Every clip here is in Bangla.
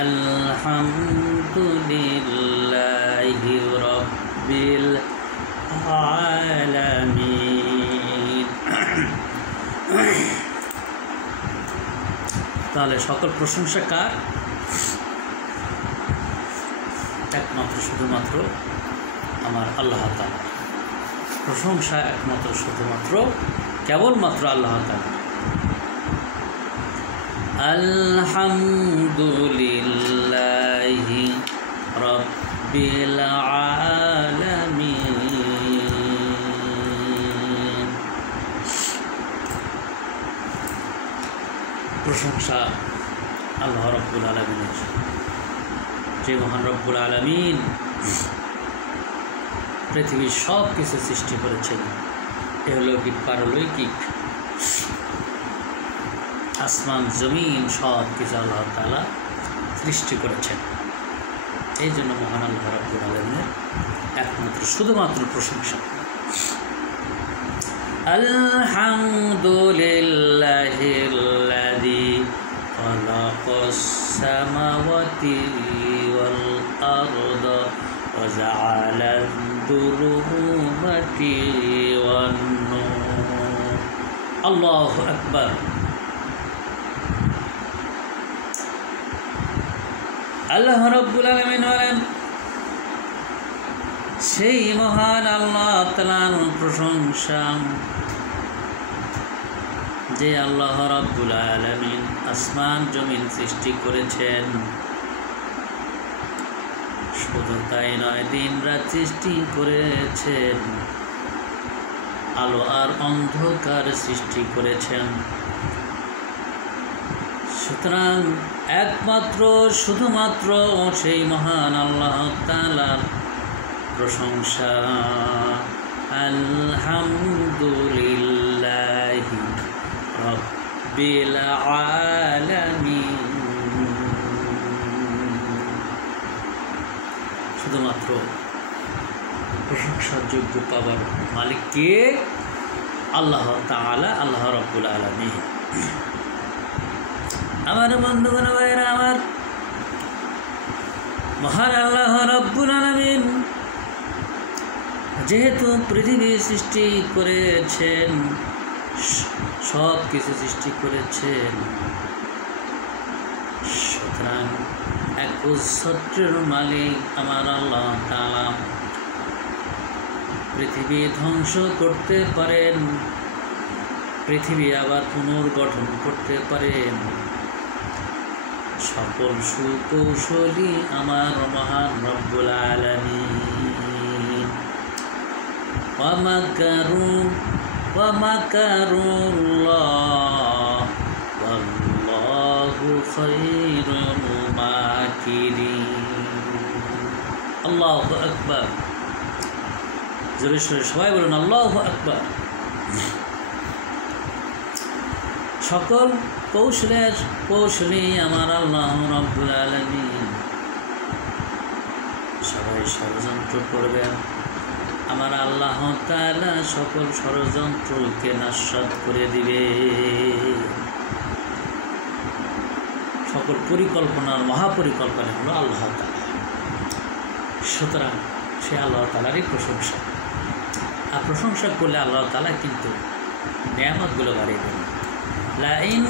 আলহামদুলিল্লাহি রাব্বিল আলামিন। তাহলে সকল প্রশংসা কার? একমাত্র শুধুমাত্র আমার আল্লাহ তাআলা। প্রশংসা একমাত্র শুধুমাত্র কেবলমাত্র আল্লাহ তাআলা। আলহামদুলিল্লাহি রাব্বিল আলামিন। প্রশংসা আল্লাহ রাব্বুল আলামিনের, যে মহান রব্বুল আলামিন পৃথিবীর সব কিছু সৃষ্টি করেছেন। এহলৌকিক পারলৌকিক, আসমান জমিন সব কিছু আল্লাহ তাআলা সৃষ্টি করেছেন। এই জন্য মহান আল্লাহ রাব্বুল আলামিনের একমাত্র শুধুমাত্র প্রশংসা। আলহামদুলিল্লাহিল্লাযী খালাকাস সামাওয়াতি ওয়াল আরদা ওয়া জাআলাদ দুরুমাতি ওয়ান নূর। আল্লাহু আকবার। আল্লাহ রাব্বুল আলামিন বলেন, সেই মহান আল্লাহ তাআলার প্রশংসা যে আল্লাহ রাব্বুল আলামিন আসমান জমিন সৃষ্টি করেছেন। শুধু তাই নয়, দিন রাত সৃষ্টি করেছেন, আলো আর অন্ধকার সৃষ্টি করেছেন। সুতরাং একমাত্র শুধুমাত্র সেই মহান আল্লাহ তাআলার প্রশংসা। আলহামদুলিল্লাহি রাব্বিল আলামিন। শুধুমাত্র প্রশংসার যোগ্য পাবার মালিক কে? আল্লাহ তাআলা, আল্লাহ রাব্বুল আলামিন। আমার বন্ধুগণ, ভাইরা আমার, মহান আল্লাহ রাব্বুল আলামিন যেহেতু পৃথিবী সৃষ্টি করেছেন, সব কিছু সৃষ্টি করেছেন, সুতরাং এক উচ্ছত্রের মালিক আমার আল্লাহ তাআলা পৃথিবী ধ্বংস করতে পারেন, পৃথিবী আবার পুনর্গঠন করতে পারেন। সকল সুকৌশলী আমার মহান রব্বুল আলামিন। ওয়া মাকারুল্লাহ ওয়াল্লাহু খায়রুল মাকিরিন। আল্লাহু আকবার। জোরে সোরে সবাই বলুন আল্লাহু আকবার। সকল কৌশলের কৌশলী আমার আল্লাহ রাব্বুল আলামিন। সবাই ষড়যন্ত্র করবেন, আমার আল্লাহ তাআলা সকল ষড়যন্ত্রকে নাশাত করে দিবে। সকল পরিকল্পনার মহাপরিকল্পনা হলো আল্লাহ তাআলা। সুতরাং সে আল্লাহ তাআলারই প্রশংসা। আর প্রশংসা করলে আল্লাহ তাআলা কিন্তু নিয়ামতগুলো বাড়িয়ে দেবেন। লাইন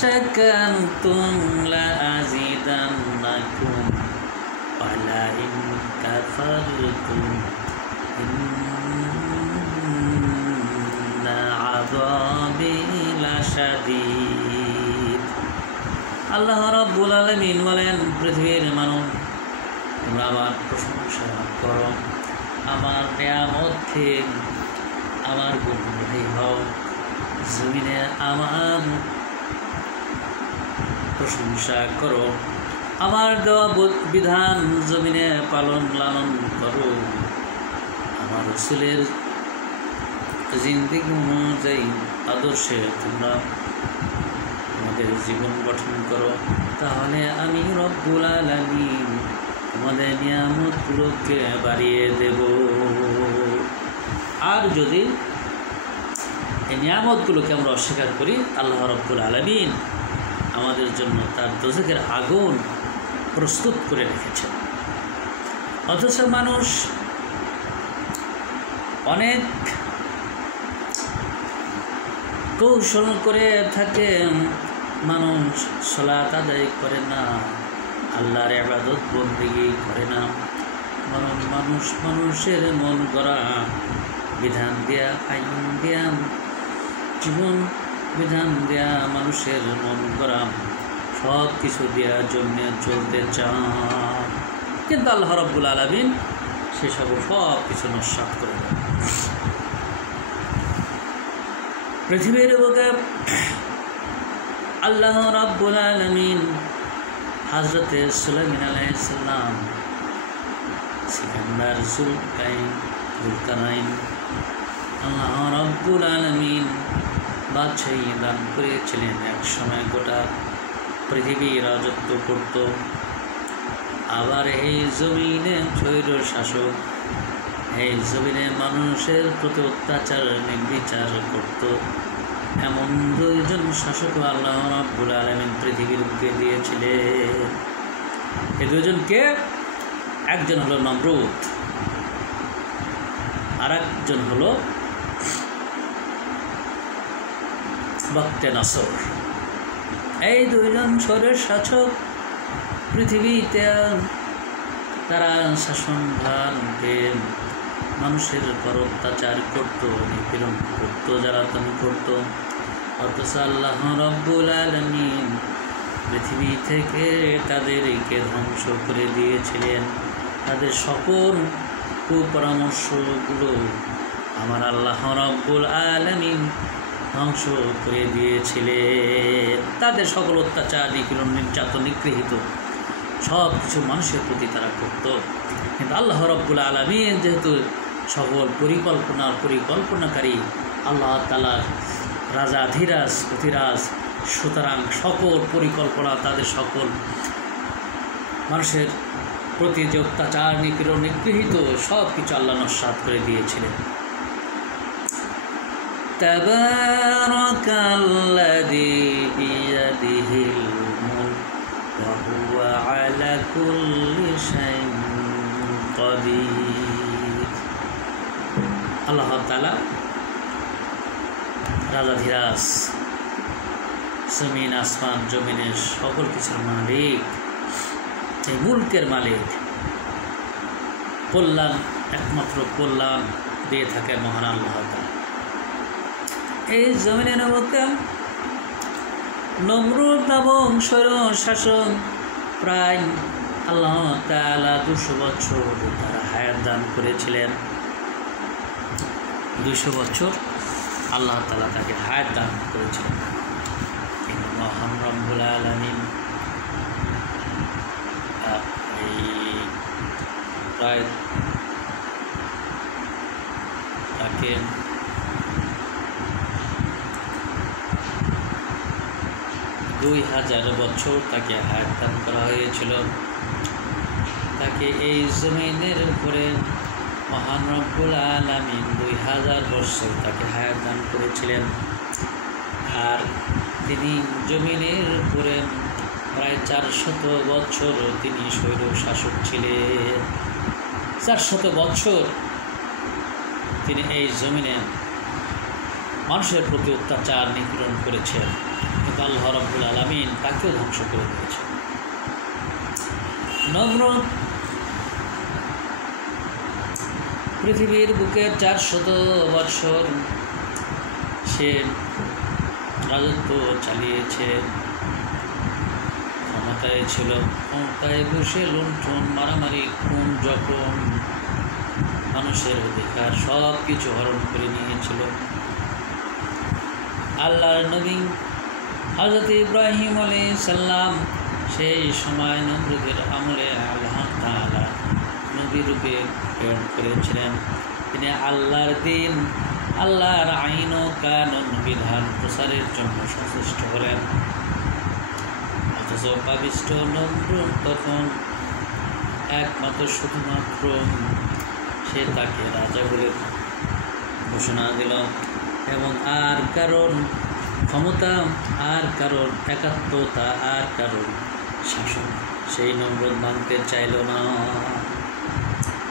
শাকারতুম লাযিদান্নাকুম ওয়া লাইন কাফারতুম ইন্না আযাবি লাশাদীদ। আল্লাহ রাব্বুল আলামিন বলেন, পৃথিবীর মানব, তোমরা আমার প্রশংসা করো, আমার নিয়ামতকে আমার গুণগান হও, জমিনে আমার প্রশংসা করো, আমার দেওয়া বিধান জমিনে পালন লালন করো, আমার রাসূলের জিন্দেগি অনুযায়ী আদর্শে তোমরা তোমাদের জীবন গঠন করো, তাহলে আমি রব্বুল আলামিন তোমাদের নিয়ামতগুলোকে বাড়িয়ে দেব। আর যদি এই নিয়ামতগুলোকে আমরা অস্বীকার করি, আল্লাহ রব্বুল আলামিন আমাদের জন্য তার দোজখের আগুন প্রস্তুত করে রেখেছেন। অথচ মানুষ অনেক কৌশল করে থাকে, মানুষ সালাত আদায় করে না, আল্লাহর ইবাদত বন্দেগী করে না, বরং মানুষের মন গড়া বিধান দেয়া, আইন দেয়া, জীবন বিধান দেয়া, মানুষের মন গড়া সব কিছু দেওয়ার জন্য চলতে চান। কিন্তু আল্লাহ রাব্বুল আলামিন সেসব সব কিছু নস্যাৎ করে দেন। পৃথিবীর বুকে আল্লাহ রাব্বুল আলামিন হযরতে সুলাইমান আলাইহিস সালাম, সিকান্দার, যুলকারনাইন, আল্লাহ রাব্বুল আলামিন বাদশাহী দান করেছিলেন। এক সময় গোটা পৃথিবী রাজত্ব করত। আবার এই জমিনে স্বৈর শাসক, এই জমিনে মানুষের প্রতি অত্যাচার নির্বিচার করত। এমন দুইজন শাসক আল্লাহ রাব্বুল আলামিন পৃথিবীর বুকে দিয়েছিলেন। এই দুইজনকে, একজন হলো নমরুদ, আর একজন হলো বক্তে নসর। এই দুইজন স্বৈর শাসক পৃথিবীতে তারা শাসনভারকে মানুষের উপর অত্যাচার করত, নিপীড়ন করত, জ্বালাতন করত। অথচ আল্লাহ রাব্বুল আলামিন পৃথিবী থেকে তাদেরকে ধ্বংস করে দিয়েছিলেন। তাদের সকল কুপরামর্শগুলো আমার আল্লাহ রাব্বুল আলামিন ধ্বংস করে দিয়েছিলেন। তাদের সকল অত্যাচার, নিপীড়ন, নির্যাতন, নিগৃহীত সব কিছু মানুষের প্রতি তারা করত। কিন্তু আল্লাহ রাব্বুল আলামিন যেহেতু সকল পরিকল্পনাকারী আল্লাহ তাআলার রাজাধিরাজ অধিরাজ, সুতরাং সকল পরিকল্পনা, তাদের সকল মানুষের প্রতি যে অত্যাচার, নিপীড়ন, নিগৃহীত সব কিছু আল্লাহ নস্যাৎ করে দিয়েছিলেন। তাবারাকাল্লাযী বিয়াদিহিল মুলক ওয়া হুয়া আলা কুল্লি শাইইন কাদির। আল্লাহ তাআলা রাজাধিরাজ, জমিন আসমান জমিনের সকল কিছুর মালিক, এই মুলকের মালিক, কল্যাণ, একমাত্র কল্যাণ দিয়ে থাকে মহান আল্লাহ তাআলা। এই জমিনের মধ্যে নমরুদ এবং স্বৈর শাসন প্রায় আল্লাহ তাআলা 200 বছর তারা হায়াত দান করেছিলেন। 200 বছর আল্লাহ তাআলা তাকে হায়াত দান করেছিলেন। কিন্তু মহান রব্বুল আলামিন এই প্রায় তাকে 2000 বছর তাকে হায়াত দান করা হয়েছিল। তাকে এই জমিনের উপরে মহান রব্বুল আলামিন 2000 বছর তাকে হায়াত দান করেছিলেন। আর তিনি জমিনের উপরে প্রায় 400 বছর তিনি স্বৈর শাসক ছিলেন। 400 বছর তিনি এই জমিনে মানুষের প্রতি অত্যাচার, নিপীড়ন করেছেন। কিন্তু আল্লাহ রাব্বুল আলামিন তাকেও ধ্বংস করে দিয়েছেন। নমরুদ পৃথিবীর বুকে 400 বছর সে রাজত্ব চালিয়েছে, ক্ষমতায় ছিল, ক্ষমতায় বসে লুণ্ঠন, মারামারি, খুন, জখম, মানুষের অধিকার সব কিছু হরণ করে নিয়েছিল। আল্লাহর নবী হযরত ইব্রাহিম আলাইহিস সালাম সেই সময় নমরুদের আমলে আল্লাহ তাআলা নবী রূপে প্রেরণ করেছিলেন। তিনি আল্লাহর দিন, আল্লাহর আইন ও কানুন বিধান প্রচারের জন্য সচেষ্ট হলেন। অথচ পাপিষ্ঠ নমরুদ তখন একমাত্র শুধুমাত্র সে তাকে রাজা বলে ঘোষণা দিল এবং আর কারণ ক্ষমতা, আর কারণ একাত্মতা, আর কারণ শাসন সেই নমরুদ মানতে চাইল না।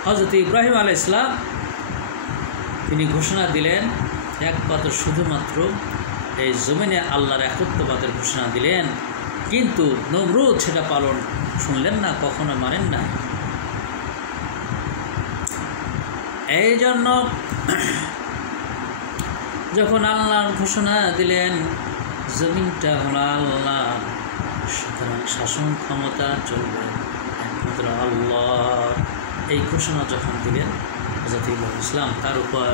হযরত ইব্রাহিম আলাইহিস সালাম তিনি ঘোষণা দিলেন, একমাত্র শুধুমাত্র এই জমিনে আল্লাহর একত্ববাদের ঘোষণা দিলেন, কিন্তু নমরুদ সেটা পালন শুনলেন না, কখনো মানেন না। এই জন্য যখন আল্লাহ ঘোষণা দিলেন জমিনটা হলো আল্লাহ, সুতরাং শাসন ক্ষমতা চলবে একমাত্র আল্লাহ, এই ঘোষণা যখন দিলেন হযরত ইব্রাহিম ইসলাম, তার উপর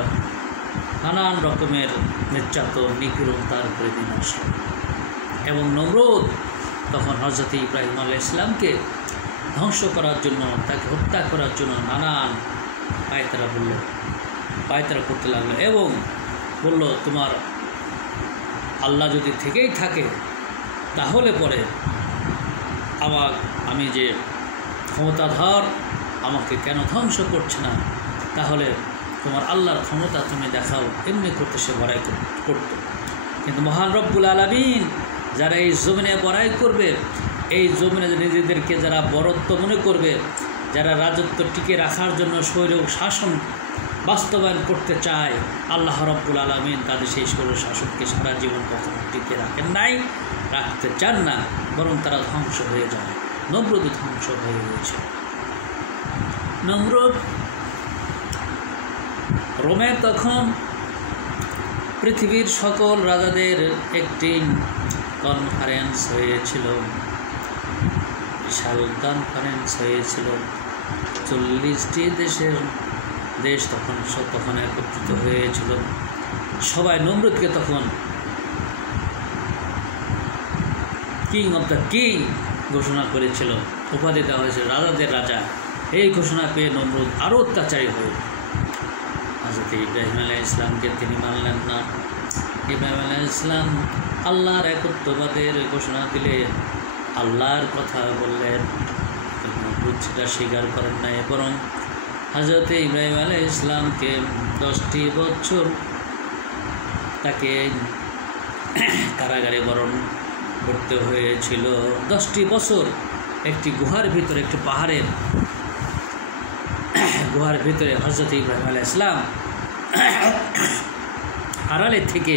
নানান রকমের নির্যাতন নিপীড়ন তার উপরে দিন আসলো। এবং নমরুদ তখন হযরত ইব্রাহিম আলাইহিস সালামকে ধ্বংস করার জন্য, তাকে হত্যা করার জন্য নানান পায়তারা করতে লাগলো এবং বলল, তোমার আল্লাহ যদি থেকেই থাকে তাহলে পরে আমি যে ক্ষমতাধর, আমাকে কেন ধ্বংস করছে না, তাহলে তোমার আল্লাহর ক্ষমতা তুমি দেখাও। এমনি করতে সে বড়াই করত। কিন্তু মহান রব্বুল আলামিন যারা এই জমিনে বড়াই করবে, এই জমিনে নিজেদেরকে যারা বরত্ব মনে করবে, যারা রাজত্ব টিকে রাখার জন্য স্বৈর শাসন বাস্তবায়ন করতে চায়, আল্লাহ রব্বুল আলামিন তাদের সেই স্বৈর শাসনকে সারা জীবন কখনো টিকে রাখেন নাই, রাখতে চান না, বরং তারা ধ্বংস হয়ে যায়। নমরুদ ধ্বংস হয়ে গিয়েছে। নমরুদ রোমে তখন পৃথিবীর সকল রাজাদের একটি কনফারেন্স হয়েছিল, বিশাল কনফারেন্স হয়েছিল। 40টি দেশ তখন একত্রিত হয়েছিল। সবাই নমরুদকে তখন কিং অফ দ্য কিং ঘোষণা করেছিল, উপাধি দেওয়া হয়েছিল রাজাদের রাজা। এই ঘোষণা পেয়ে নমরুদ আরও অত্যাচারী হয়ে হযরত ইব্রাহিম আলাইহিস সালামকে তিনি মানলেন না। ইব্রাহিম আলাইহিস সালাম আল্লাহর একত্ববাদের ঘোষণা দিলেন, আল্লাহর কথা বললেন, নমরুদ সেটা স্বীকার করেন নাই, বরং হযরত ইব্রাহিম আলাইহিস সালামকে 10টি বছর তাকে কারাগারে বরণ করতে হয়েছিল। 10টি বছর একটি গুহার ভিতরে, একটি পাহাড়ের গুহার ভিতরে হযরত ইব্রাহিম আলাইহিস সালাম আড়ালে থেকে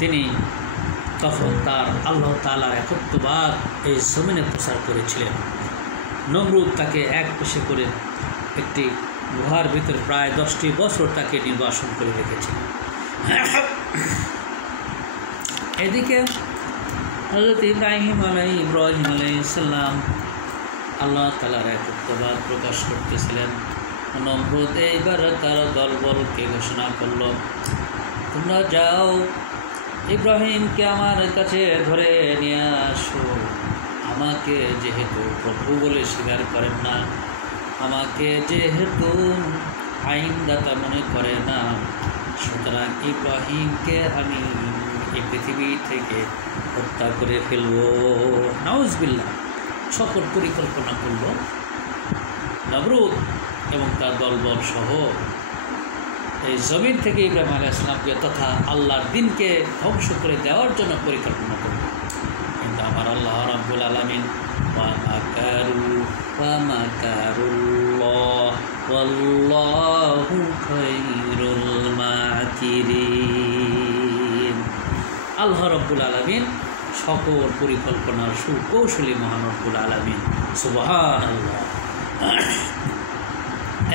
তিনি তখন তার আল্লাহ তাআলার একত্ববাদ এই জমিনে প্রচার করেছিলেন। নমরুদ তাকে এক পেশে করে একটি গুহার ভিতরে প্রায় 10টি বছর তাকে নির্বাসন করে রেখেছিলেন। এদিকে হযরত ইব্রাহিম আলাইহিস সালাম আল্লাহ তাআলার একত্ববাদ প্রকাশ করতেছিলেন। নমরুদ এইবার তার দলবলকে ঘোষণা করল, তোমরা যাও, ইব্রাহিমকে আমার কাছে ধরে নিয়ে আসো। আমাকে যেহেতু প্রভু বলে স্বীকার করেন না, আমাকে যেহেতু আইনদাতা মনে করে না, সুতরাং ইব্রাহিমকে আমি এই পৃথিবী থেকে হত্যা করে ফেলব। নাউজুবিল্লাহ। সকল পরিকল্পনা করল নমরুদ এবং তার দলবল সহ এই জমিন থেকে ইব্রাহিম আলাইহিস সালামকে তথা আল্লাহর দিনকে ধ্বংস করে দেওয়ার জন্য পরিকল্পনা করল। কিন্তু আমার আল্লাহ রাব্বুল আলামিন ওয়াল্লাহু খায়রুল মাকিরিন। আল্লাহ রাব্বুল আলামিন সকল পরিকল্পনার সুকৌশলী মহান রব্বুল আলামিন। সুবহানাল্লাহ।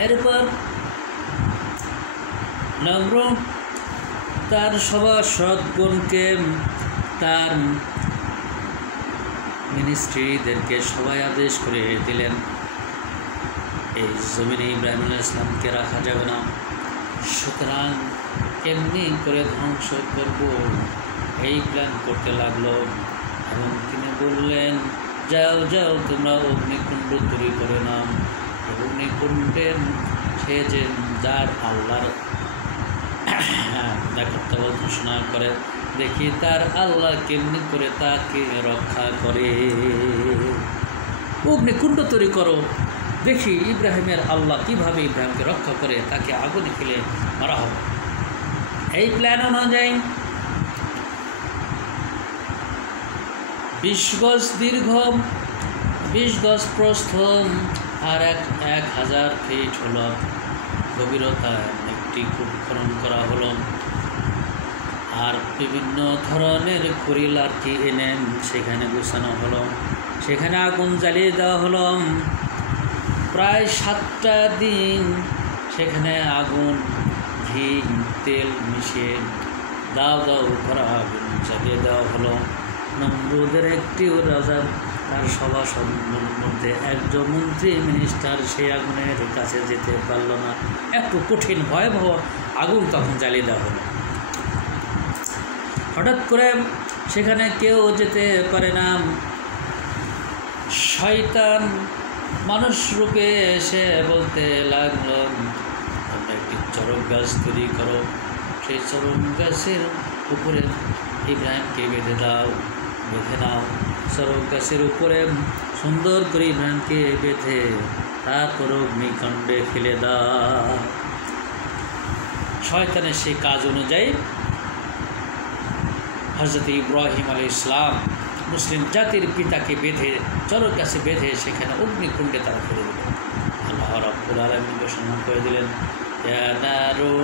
এরপর নমরুদ তার সভাসদগণকে, তার মিনিস্ট্রিদেরকে সবাই আদেশ করে দিলেন, এই জমিনে ইব্রাহিম আলাইহিস সালামকে রাখা যাবে না, সুতরাং এমনি করে ধ্বংস করব, এই প্ল্যান করতে লাগলো। এবং তিনি বললেন, যাও যাও তোমরা অগ্নিকুণ্ড তৈরি করে নাও। অগ্নিকুণ্ডের সে যে যার আল্লাহর একত্ববাদ ঘোষণা করে, দেখি তার আল্লাহ কেমনি করে তাকে রক্ষা করে। অগ্নিকুণ্ড তৈরি করো, দেখি ইব্রাহিমের আল্লাহ কিভাবে ইব্রাহিমকে রক্ষা করে, তাকে আগুনে ফেলে মারা হবে। এই প্ল্যান অনুযায়ী 20 গজ দীর্ঘ 20 গজ প্রস্থ আর 1000 ফিট হলো গভীরতা একটি কূপ খনন করা হলো। আর বিভিন্ন ধরনের খড়ি লাঠি এনে সেখানে গুছানো হলো, সেখানে আগুন জ্বালিয়ে দেওয়া হলো। প্রায় 7টা দিন সেখানে আগুন, ঘি, তেল মিশিয়ে দাও দাও করা আগুন জ্বালিয়ে দেওয়া হলো। নমরুদের একটি রাজার তার সভাসদের মধ্যে একজন মন্ত্রী মিনিস্টার সেই আগুনের কাছে যেতে পারল না। একটু কঠিন ভয়াবহ আগুন তখন জ্বালিয়ে দেওয়া হলো। হঠাৎ করে সেখানে কেউ যেতে পারে না। শয়তান মানুষ রূপে এসে বলতে লাগলো, তোমরা একটি চরক গাছ তৈরি করো, সেই চরক গাছের উপরে ইব্রাহিমকে বেঁধে নাও। চরক গাছের উপরে সুন্দর করে ইব্রাহিমকে বেঁধে তারপর অগ্নিকাণ্ডে ফেলে দাও। শয়তানের সেই কাজ অনুযায়ী হযরত ইব্রাহিম আলাইহিস সালাম মুসলিম জাতির পিতাকে বেঁধে চরক গাছে বেঁধে সেখানে অগ্নিকুণ্ডে তারা ফেলে দিলেন। আল্লাহ রাব্বুল আলামিন ঘোষণা করে দিলেন, ইয়া নারু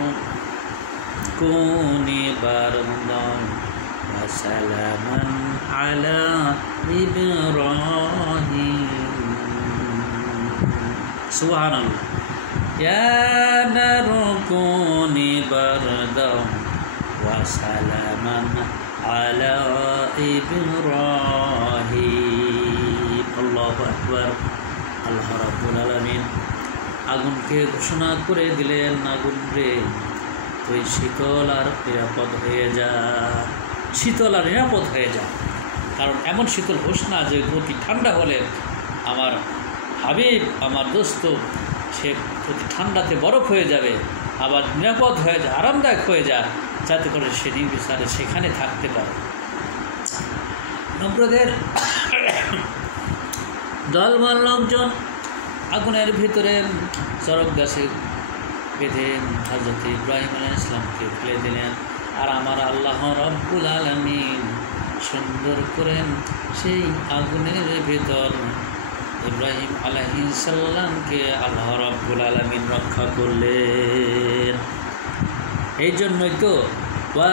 কুনি বারদান ওয়া সালামান আলা ইব্রাহিম। সুবহানাল্লাহ। ইয়া নারু কুনি বারদান ওয়া সালামান আলা ইব্রাহিম। আল্লাহু আকবার। আল্লাহ রাব্বুল আলামিন আগুনকে ঘোষণা করে দিলেন, আগুন রে তুই শীতল আর নিরাপদ হয়ে যা, শীতল আর নিরাপদ হয়ে যা। কারণ এমন শীতল হোস না যে অতি ঠান্ডা হলে আমার হাবিব, আমার দোস্ত, সে অতি ঠান্ডাতে বরফ হয়ে যাবে, আবার নিরাপদ হয়ে যায়, আরামদায়ক হয়ে যায়, যাতে করে সে নির্বিচারে সেখানে থাকতে পারে। নমরুদের দলবল লোকজন আগুনের ভিতরে চরক গাছে বেঁধে হযরত ইব্রাহিম আলাইহিস সালামকে ফেলে দিলেন। আর আমার আল্লাহ রাব্বুল আলামিন সুন্দর করে সেই আগুনের ভিতর ইব্রাহিম আলাইহিস সালামকে আল্লাহ রাব্বুল আলামিন রক্ষা করলেন। এই জন্যই তো ওয়া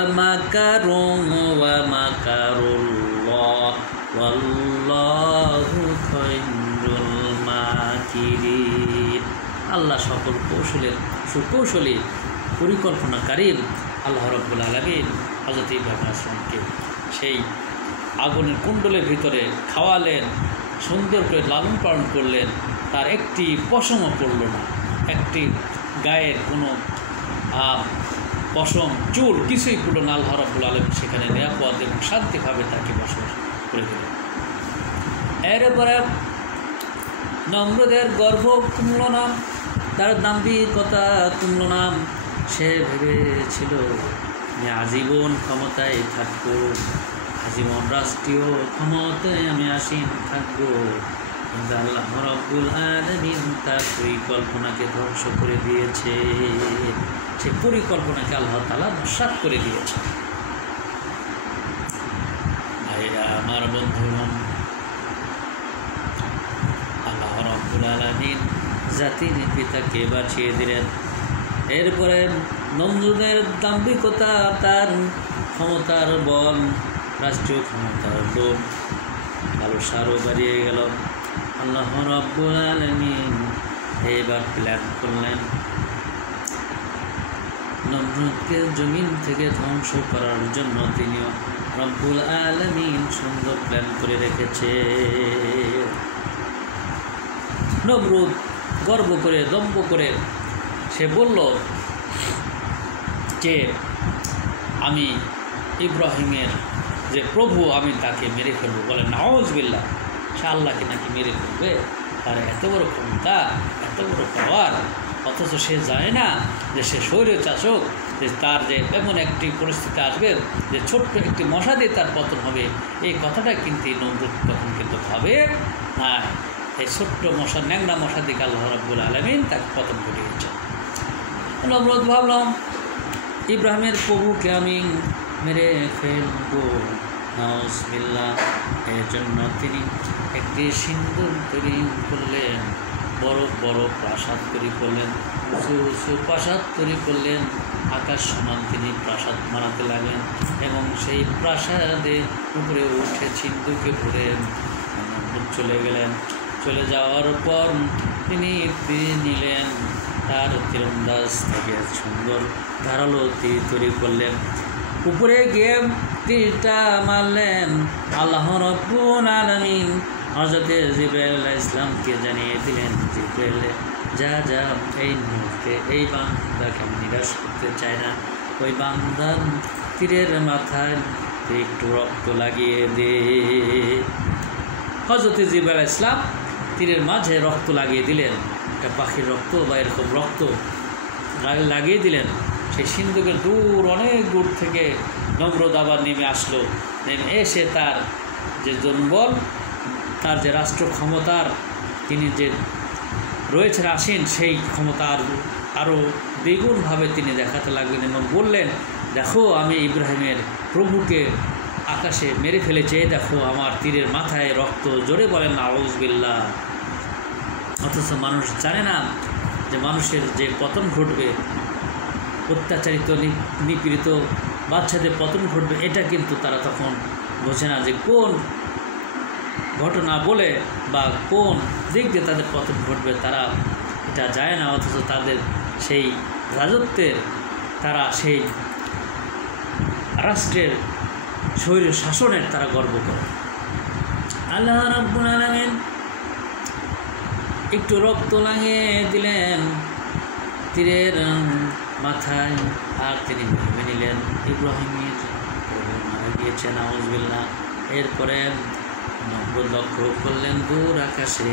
মাকারুল্লাহ ওয়াল্লাহু খায়রুল মাকিরিন। আল্লাহ সকল সুকৌশলী পরিকল্পনাকারী আল্লাহ রাব্বুল আলামিন হযরত ইব্রাহিম আলাইহিস সালামকে সেই আগুনের কুণ্ডলের ভিতরে খাওয়ালেন, সুন্দর করে লালন পালন করলেন। তার একটি পশমও পড়ল না, একটি গায়ের কোনো পশম, চুল কিছুই পড়ল না। আল্লাহ রাব্বুল আলামিন সেখানে নিরাপদ এবং শান্তিভাবে তাকে বসবাস করে দিলেন। এরপরে নমরুদের গর্ব কমল না, তার দাম্ভিকতা কমল না। সে ভেবেছিল যে আজীবন ক্ষমতায় থাকবো, আজীবন রাষ্ট্রীয় ক্ষমতায় আমি আসীন থাকবো। কিন্তু আল্লাহ রাব্বুল আলামিন তার পরিকল্পনাকে ধ্বংস করে দিয়েছে, সে পরিকল্পনাকে আল্লাহ তাআলা নস্যাৎ করে দিয়েছে। ভাইরা আমার, বন্ধুগণ, আল্লাহ রাব্বুল আলামিন জাতির পিতাকে বাঁচিয়ে দিলেন। এরপরে নমরুদের দাম্ভিকতা, তার ক্ষমতার বল, রাষ্ট্রীয় ক্ষমতার লোভ আরও বাড়িয়ে গেল। আল্লাহ রাব্বুল আলামিন এবার প্ল্যান করলেন নমরুদকে জমিন থেকে ধ্বংস করার জন্য। তিনিও রব্বুল আলামিন সুন্দর প্ল্যান করে রেখেছে। নমরুদ গর্ব করে, দম্ভ করে সে বলল যে আমি ইব্রাহিমের যে প্রভু, আমি তাকে মেরে ফেলবো। বলে নাউজুবিল্লাহ, সে আল্লাহকে নাকি মেরে ফেলবে? তার এত বড় ক্ষমতা, এত বড় পাওয়ার, অথচ সে জানে না যে সে স্বৈরশাসক, যে তার যে এমন একটি পরিস্থিতি আসবে যে ছোট্ট একটি মশা দিয়ে তার পতন হবে। এই কথাটা কিন্তু নমরুদ তখন কিন্তু ভাবে না। এই ছোট্ট মশা, ন্যাংরা মশা দিকে আল্লাহ রাব্বুল আলামিন তাকে পতন ঘটিয়েছে। নমরুদ ভাবলাম ইব্রাহিমের প্রভুকে আমি মেরে ফেলবো, নাউজুবিল্লাহ। এর জন্য তিনি একটি সিন্দুক তৈরি করলেন, বড় বড় প্রাসাদ তৈরি করলেন, উঁচু উঁচু প্রাসাদ তৈরি করলেন, আকাশ সমান তিনি প্রাসাদ বানাতে লাগলেন এবং সেই প্রাসাদে উপরে উঠে সিন্দুকে ভরে চলে গেলেন। চলে যাওয়ার পর তিনি নিলেন তার তীরন্দাজ থেকে সুন্দর ধারালো তীর তৈরি করলেন, উপরে গিয়ে তীরটা মারলেন। আল্লাহ রাব্বুল আলামিন হযরত জিবরাইল আলাইহিস সালামকে জানিয়ে দিলেন, জিবরাইল যা যা এই মুহূর্তে এই বান্দাকে আমি নিরাশ করতে চাই না, ওই বান্দার তীরের মাথায় একটু রক্ত লাগিয়ে দে। হযরত জিবরাইল আলাইহিস সালাম তীরের মাঝে রক্ত লাগিয়ে দিলেন, একটা পাখির রক্ত বা এরকম রক্ত লাগিয়ে দিলেন। সেই সিন্ধুকের অনেক দূর থেকে নমরুদ আবার নেমে আসলো, নেমে এসে তার যে জনবল, তার যে রাষ্ট্র ক্ষমতার তিনি যে রয়েছেন আসীন, সেই ক্ষমতা আরও দ্বিগুণভাবে তিনি দেখাতে লাগলেন এবং বললেন, দেখো আমি ইব্রাহিমের প্রভুকে আকাশে মেরে ফেলেছে, দেখো আমার তীরের মাথায় রক্ত। জোরে বলেন নাউজুবিল্লাহ। অথচ মানুষ জানে না যে মানুষের যে পতন ঘটবে, অত্যাচারিত নিপীড়িত বাচ্চাদের পতন ঘটবে, এটা কিন্তু তারা তখন বোঝে না যে কোন ঘটনা বলে বা কোন দিক দিয়ে তাদের পতন ঘটবে, তারা এটা যায় না। অথচ তাদের সেই রাজত্বের, তারা সেই রাষ্ট্রের স্বৈর শাসনের তারা গর্ব করে। আল্লাহ রাব্বুল আলামিন একটু রক্ত লাগিয়ে দিলেন তীরের মাথায়, আর তিনি ভেবে নিলেন ইব্রাহিমের মারা গিয়েছে, নাউজুবিল্লাহ। এরপরে নমরুদ লক্ষ্য করলেন দূর আকাশে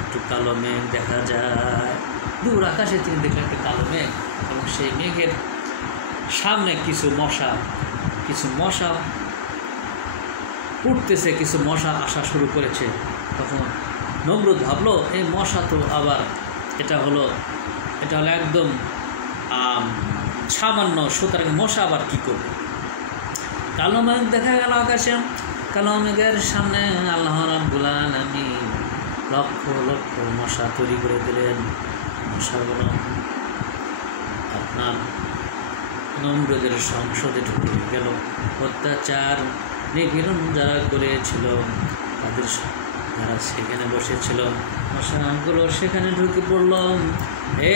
একটু কালো মেঘ দেখা যায়। দূর আকাশে তিনি দেখলেন একটা কালো মেঘ এবং সেই মেঘের সামনে কিছু মশা উঠতেছে, কিছু মশা আসা শুরু করেছে। তখন নমরুদ ভাবলো এই মশা তো আবার এটা হলো একদম সামান্য, সুতরাং মশা আবার কী করবে। কালো মেঘ দেখা গেল আকাশে, কালো মেঘের সামনে আল্লাহ রাব্বুল আলামিন লক্ষ লক্ষ মশা তৈরি করে দিলেন। মশাগুলো আপনার নমরুদের সংসদে ঢুকে গেল। অত্যাচার নিপীড়ন যারা করেছিল তাদের যারা সেখানে বসেছিল, মশাগুলো সেখানে ঢুকে পড়ল।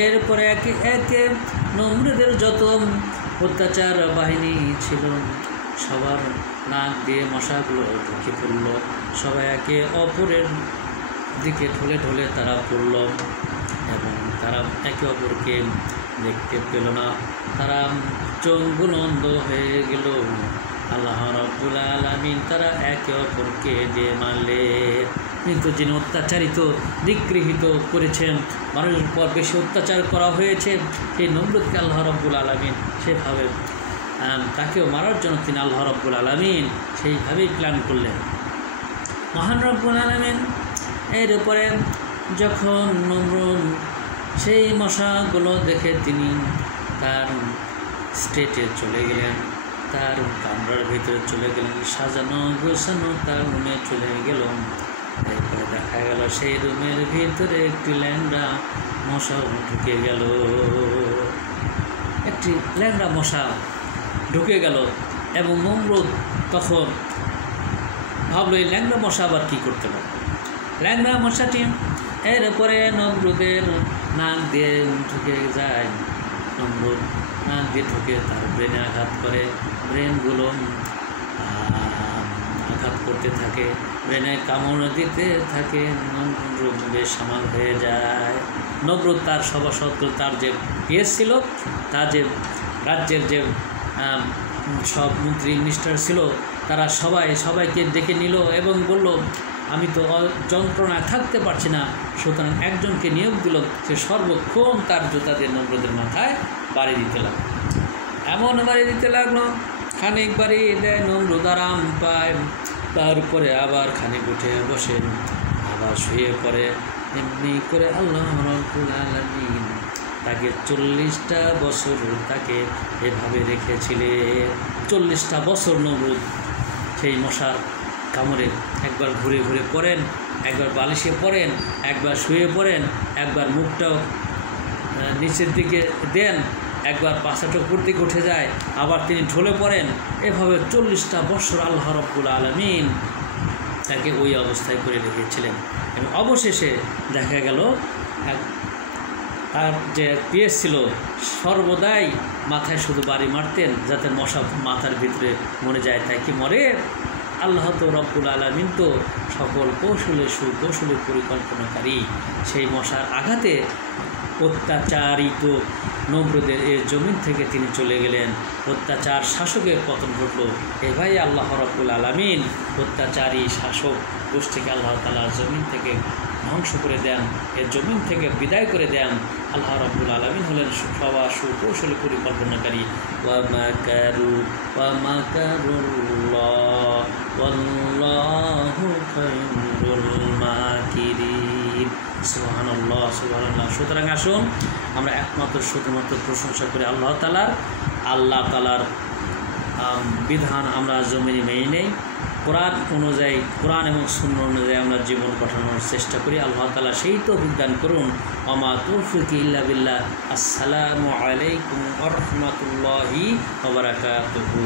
এরপরে একে একে নমরুদের যত অত্যাচার বাহিনী ছিল সবার নাক দিয়ে মশাগুলো ঢুকে পড়ল। সবাই একে অপরের দিকে ঢলে ঢলে তারা পড়ল এবং তারা একে অপরকে দেখতে পেল না, তারা চোখগুলো অন্ধ হয়ে গেল। আল্লাহ রাব্বুল আলামিন তারা একে অপরকে দিয়ে মারলে, কিন্তু যিনি অত্যাচারিত নিগৃহীত করেছেন, মানুষের পর বেশি অত্যাচার করা হয়েছে, সেই নমরুদকে আল্লাহ রাব্বুল আলামিন সেভাবে তাকেও মারার জন্য তিনি আল্লাহ রাব্বুল আলামিন সেইভাবেই প্ল্যান করলেন। মহান রাব্বুল আলামিন এর উপরে যখন নমরুদ সেই মশাগুলো দেখে তিনি তার স্টেটে চলে গেলেন, তার কামরার ভিতরে চলে গেলেন, সাজানো গোছানো তার রুমে চলে গেল। এরপরে দেখা গেল সেই রুমের ভিতরে একটি ল্যাংড়া মশা ঢুকে গেল, একটি ল্যাংড়া মশা ঢুকে গেল এবং নমরুদ তখন ভাবলো এই ল্যাংড়া মশা আবার কী করতে পারে। ল্যাংড়া মশাটি এরপরে নমরুদের নাক দিয়ে ঢুকে যায়, নমরুদ নাক দিয়ে ঢুকে তার ব্রেনে আঘাত করে, ব্রেনগুলো আঘাত করতে থাকে, ব্রেনে কামড় দিতে থাকে। নমরুদ বেসামাল হয়ে যায়। নমরুদ তার সভাসদগুলো, তার যে পিএস ছিল, তার যে রাজ্যের যে সব মন্ত্রী মিনিস্টার ছিল, তারা সবাইকে ডেকে নিল এবং বলল আমি তো যন্ত্রণায় থাকতে পারছি না, সুতরাং একজনকে নিয়োগ দিল, সে সর্বক্ষণ তার জুতা দিয়ে নমরুদের মাথায় বাড়ি দিতে লাগলো। এমন বাড়ি দিতে লাগলো, খানিক বাড়ি দেয়, নমরুদ আরাম পায়, তারপরে আবার খানিক উঠে বসে আবার শুয়ে পড়ে। এমনি করে আল্লাহ রাব্বুল আলামিন তাকে 40টা বছর তাকে এভাবে রেখেছিলেন। 40টা বছর নমরুদ সেই মশার কামড়ে একবার ঘুরে ঘুরে পড়েন, একবার বালিশে পড়েন, একবার শুয়ে পড়েন, একবার মুখটাও নিচের দিকে দেন, একবার পাছাটা উপর দিকে উঠে যায়, আবার তিনি ঢলে পড়েন। এভাবে 40টা বছর আল্লাহ রাব্বুল আলামিন তাকে ওই অবস্থায় করে রেখেছিলেন। এবং অবশেষে দেখা গেল তার যে পিএস ছিল সর্বদাই মাথায় শুধু বাড়ি মারতেন যাতে মশা মাথার ভিতরে মরে যায়। তাই কি মরে? আল্লাহ তো রব্বুল আলামিন তো সকল কৌশলে সুকৌশলে পরিকল্পনাকারী। সেই মশার আঘাতে অত্যাচারিত নমরুদের এই জমিন থেকে তিনি চলে গেলেন, অত্যাচার শাসকের পতন ঘটল। এভাবেই আল্লাহ রাব্বুল আলামিন অত্যাচারী শাসক গোষ্ঠীকে আল্লাহ তাআলা জমিন থেকে ধ্বংস করে দেন, এর জমিন থেকে বিদায় করে দেন। আল্লাহ রাব্বুল আলামিন হলেন সবার সুকৌশলী পরিকল্পনাকারী। ওয়া মাকারু ওয়া মাকারুল্লাহ ওয়াল্লাহু খায়রুল মাকিরিন। সুবহানাল্লাহ, সুবহানাল্লাহ। সুতরাং আসুন আমরা একমাত্র শুধুমাত্র প্রশংসা করি আল্লাহ তাআলার বিধান আমরা জমিনে মেনে নেই, কোরআন অনুযায়ী, কোরআন এবং সুন্নাহ অনুযায়ী আমরা জীবন কাটানোর চেষ্টা করি। আল্লাহ তাআলা সেই তৌফিক দান করুন। ওমা তৌফিক ইল্লা বিল্লাহ। আসসালামু আলাইকুম ওয়া রাহমাতুল্লাহি ওয়া বারাকাতুহু।